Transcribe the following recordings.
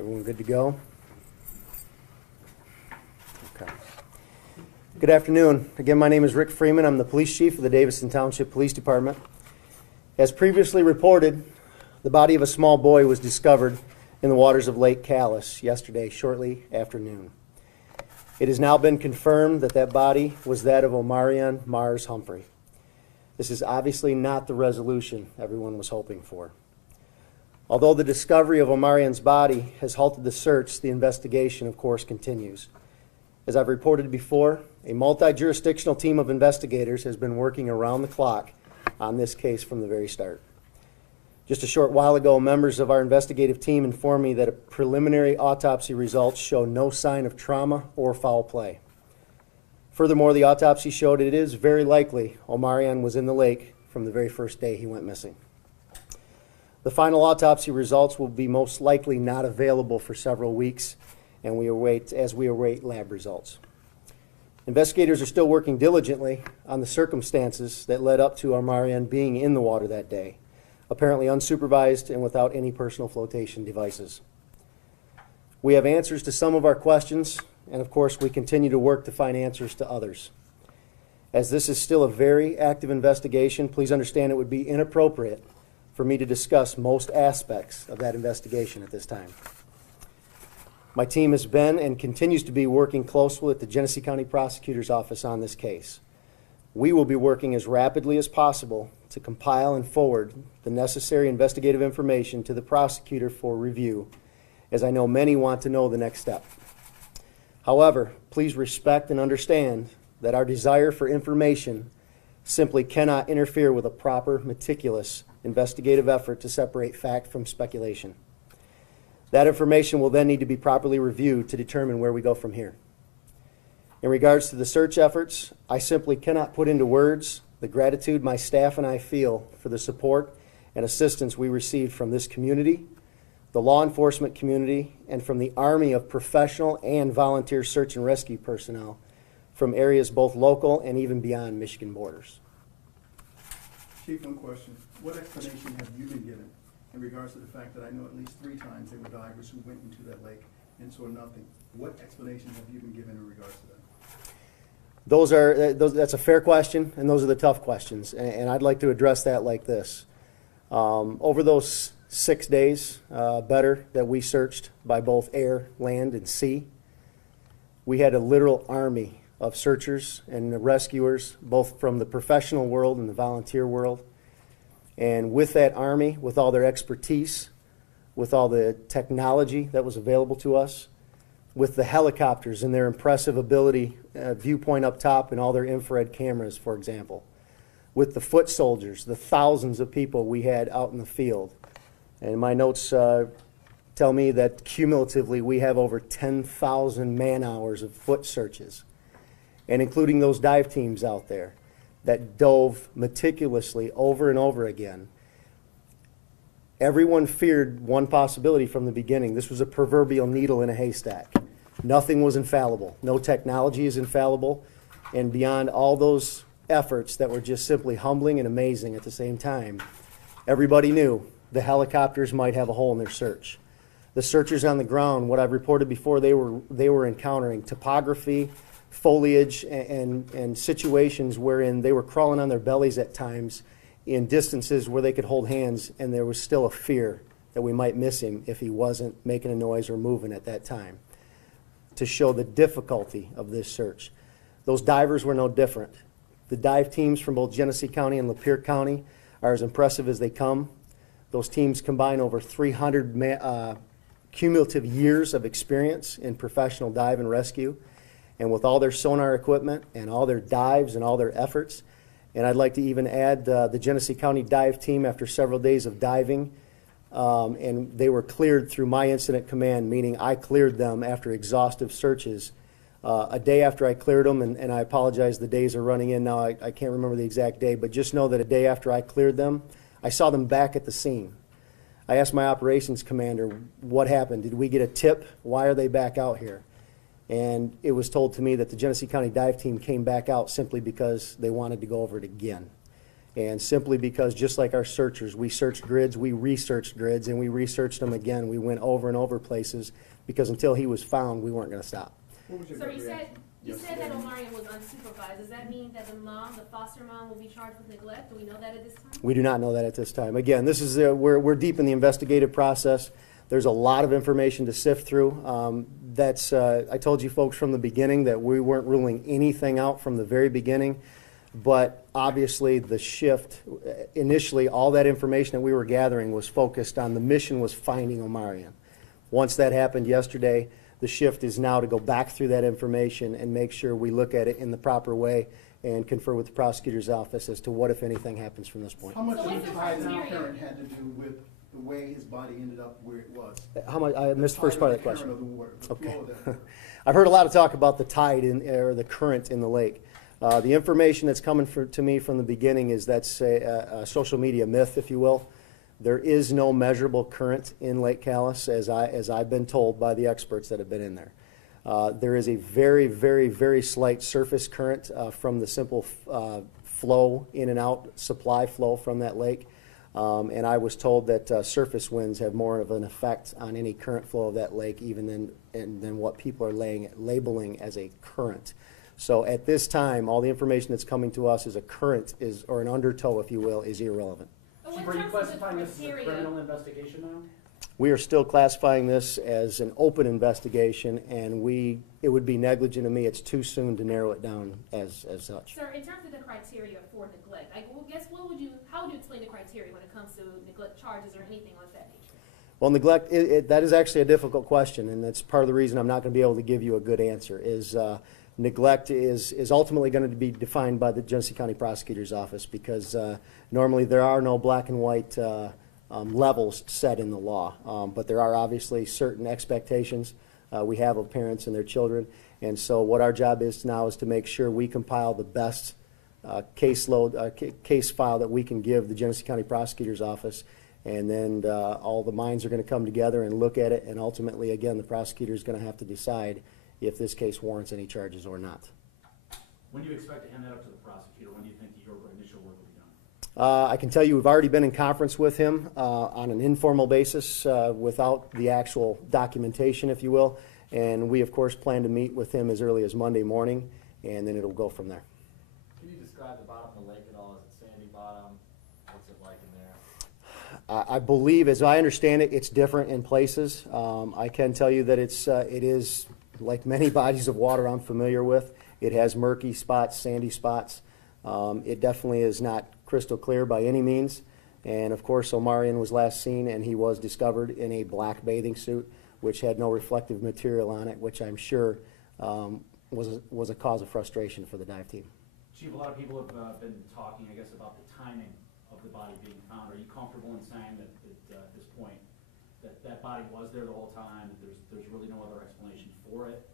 Everyone good to go? Okay. Good afternoon. Again, my name is Rick Freeman. I'm the police chief of the Davison Township Police Department. As previously reported, the body of a small boy was discovered in the waters of Lake Callis yesterday, shortly after noon. It has now been confirmed that that body was that of Omarion Mars Humphrey. This is obviously not the resolution everyone was hoping for. Although the discovery of Omarion's body has halted the search, the investigation, of course, continues. As I've reported before, a multi-jurisdictional team of investigators has been working around the clock on this case from the very start. Just a short while ago, members of our investigative team informed me that preliminary autopsy results show no sign of trauma or foul play. Furthermore, the autopsy showed it is very likely Omarion was in the lake from the very first day he went missing. The final autopsy results will be most likely not available for several weeks, and we await lab results. Investigators are still working diligently on the circumstances that led up to Omarion being in the water that day, apparently unsupervised and without any personal flotation devices. We have answers to some of our questions, and of course we continue to work to find answers to others. As this is still a very active investigation, please understand it would be inappropriate for me to discuss most aspects of that investigation at this time. My team has been and continues to be working closely with the Genesee County Prosecutor's Office on this case. We will be working as rapidly as possible to compile and forward the necessary investigative information to the prosecutor for review, as I know many want to know the next step. However, please respect and understand that our desire for information simply cannot interfere with a proper, meticulous investigative effort to separate fact from speculation. That information will then need to be properly reviewed to determine where we go from here. In regards to the search efforts, I simply cannot put into words the gratitude my staff and I feel for the support and assistance we received from this community, the law enforcement community, and from the army of professional and volunteer search and rescue personnel from areas both local and even beyond Michigan borders. Chief, one question. What explanation have you been given in regards to the fact that I know at least 3 times there were divers who went into that lake and saw nothing? What explanation have you been given in regards to that? That's a fair question, and those are the tough questions, and I'd like to address that like this. Over those 6 days, better, that we searched by both air, land, and sea, we had a literal army of searchers and rescuers, both from the professional world and the volunteer world. And with that army, with all their expertise, with all the technology that was available to us, with the helicopters and their impressive ability, viewpoint up top and all their infrared cameras, for example, with the foot soldiers, the thousands of people we had out in the field. And my notes tell me that cumulatively we have over 10,000 man-hours of foot searches, and including those dive teams out there that dove meticulously over and over again. Everyone feared one possibility from the beginning. This was a proverbial needle in a haystack. Nothing was infallible. No technology is infallible. And beyond all those efforts that were just simply humbling and amazing at the same time, everybody knew the helicopters might have a hole in their search. The searchers on the ground, what I've reported before, they were encountering topography, foliage, and situations wherein they were crawling on their bellies at times in distances where they could hold hands, and there was still a fear that we might miss him if he wasn't making a noise or moving at that time, to show the difficulty of this search. Those divers were no different. The dive teams from both Genesee County and Lapeer County are as impressive as they come. Those teams combine over 300 cumulative years of experience in professional dive and rescue, and with all their sonar equipment and all their dives and all their efforts. And I'd like to even add the Genesee County dive team after several days of diving, and they were cleared through my incident command, meaning I cleared them after exhaustive searches. A day after I cleared them, and I apologize, the days are running in now, I can't remember the exact day, but just know that a day after I cleared them, I saw them back at the scene. I asked my operations commander, what happened? Did we get a tip? Why are they back out here? And it was told to me that the Genesee County dive team came back out simply because they wanted to go over it again. And simply because, just like our searchers, we searched grids, we researched grids, and we researched them again. We went over and over places because until he was found, we weren't going to stop. What was your Sir, gut you reaction said that yesterday? Omarion was unsupervised. Does that mean that the foster mom, will be charged with neglect? Do we know that at this time? We do not know that at this time. Again, this is we're deep in the investigative process. There's a lot of information to sift through. I told you folks from the beginning that we weren't ruling anything out from the very beginning. But obviously the shift, initially all that information that we were gathering was focused on the mission was finding Omarion. Once that happened yesterday, the shift is now to go back through that information and make sure we look at it in the proper way and confer with the prosecutor's office as to what, if anything, happens from this point. How much So of what's the the tie to the criteria? parent had to do with the way his body ended up where it was? How much? I missed the first part of that question. The current of the water, the Okay. flow of that water. I've heard a lot of talk about the tide or the current in the lake. The information that's coming to me from the beginning is that's a social media myth, if you will. There is no measurable current in Lake Calais, as I've been told by the experts that have been in there. There is a very, very, very slight surface current from the simple flow in and out, supply flow from that lake. And I was told that surface winds have more of an effect on any current flow of that lake even than what people are labeling as a current. So at this time, all the information that's coming to us as a current or an undertow, if you will, is irrelevant. But Chief, what are you in terms of the classifying this as a criteria? criminal investigation now? We are still classifying this as an open investigation, and it would be negligent of me. It's too soon to narrow it down as such. Sir, in terms of the criteria for neglect, how would you explain the criteria when it comes to neglect charges or anything like that nature? Well, neglect, that is actually a difficult question, and that's part of the reason I'm not going to be able to give you a good answer, is neglect is ultimately going to be defined by the Genesee County Prosecutor's Office because normally there are no black and white levels set in the law, but there are obviously certain expectations we have of parents and their children, and so what our job is now is to make sure we compile the best case file that we can give the Genesee County Prosecutor's Office, and then all the minds are going to come together and look at it, and ultimately, again, the prosecutor is going to have to decide if this case warrants any charges or not. When do you expect to hand that up to the prosecutor? When do you think your initial work will be done? I can tell you we've already been in conference with him on an informal basis without the actual documentation, if you will, and we, of course, plan to meet with him as early as Monday morning, and then it'll go from there. Can you describe the bottom of the lake at all? Is it sandy bottom? What's it like in there? I believe, as I understand it, it's different in places. I can tell you that it is like many bodies of water I'm familiar with. It has murky spots, sandy spots. It definitely is not crystal clear by any means. And of course, Omarion was last seen, and he was discovered in a black bathing suit, which had no reflective material on it, which I'm sure was a cause of frustration for the dive team. Chief, a lot of people have been talking, I guess, about the timing of the body being found. Are you comfortable in saying that at this point that body was there the whole time, that there's really no other explanation for it?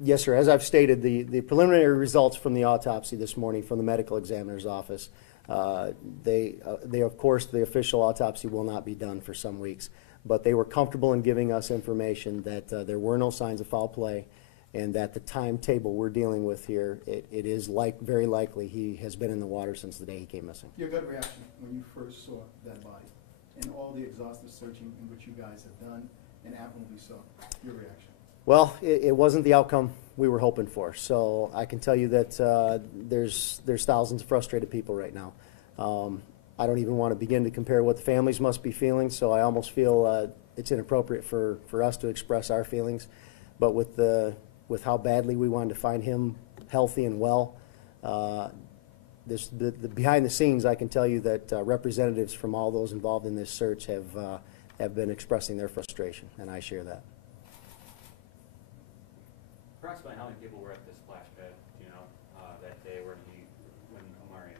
Yes, sir. As I've stated, the preliminary results from the autopsy this morning from the medical examiner's office, they of course, the official autopsy will not be done for some weeks, but they were comfortable in giving us information that there were no signs of foul play, and that the timetable we're dealing with here, it is very likely he has been in the water since the day he came missing. Your gut reaction when you first saw that body and all the exhaustive searching in which you guys have done and admirably so, your reaction? Well, it wasn't the outcome we were hoping for. So I can tell you that there's thousands of frustrated people right now. I don't even want to begin to compare what the families must be feeling, so I almost feel it's inappropriate for us to express our feelings. But with how badly we wanted to find him healthy and well, the behind the scenes, I can tell you that representatives from all those involved in this search have been expressing their frustration, and I share that. Approximately how many people were at the splash pad, do you know, that day when Omarion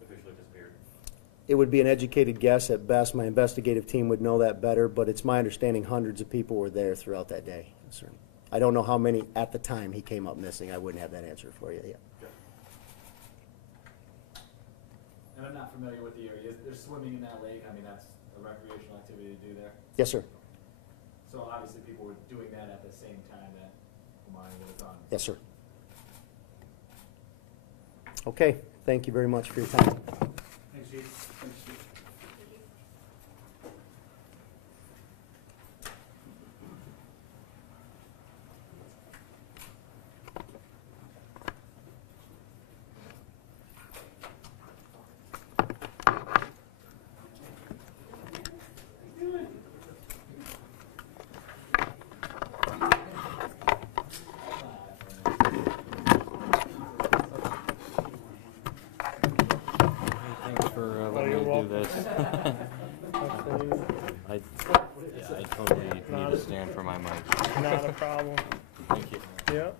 officially disappeared? It would be an educated guess at best. My investigative team would know that better, but it's my understanding hundreds of people were there throughout that day. Yes, sir. I don't know how many at the time he came up missing. I wouldn't have that answer for you yet. And I'm not familiar with the area. There's swimming in that lake. I mean, that's a recreational activity to do there. Yes, sir. So obviously people were doing that at the same time that Omarion would have gone. Yes, sir. Okay. Thank you very much for your time. Thanks, Not a problem. Thank you. Yep.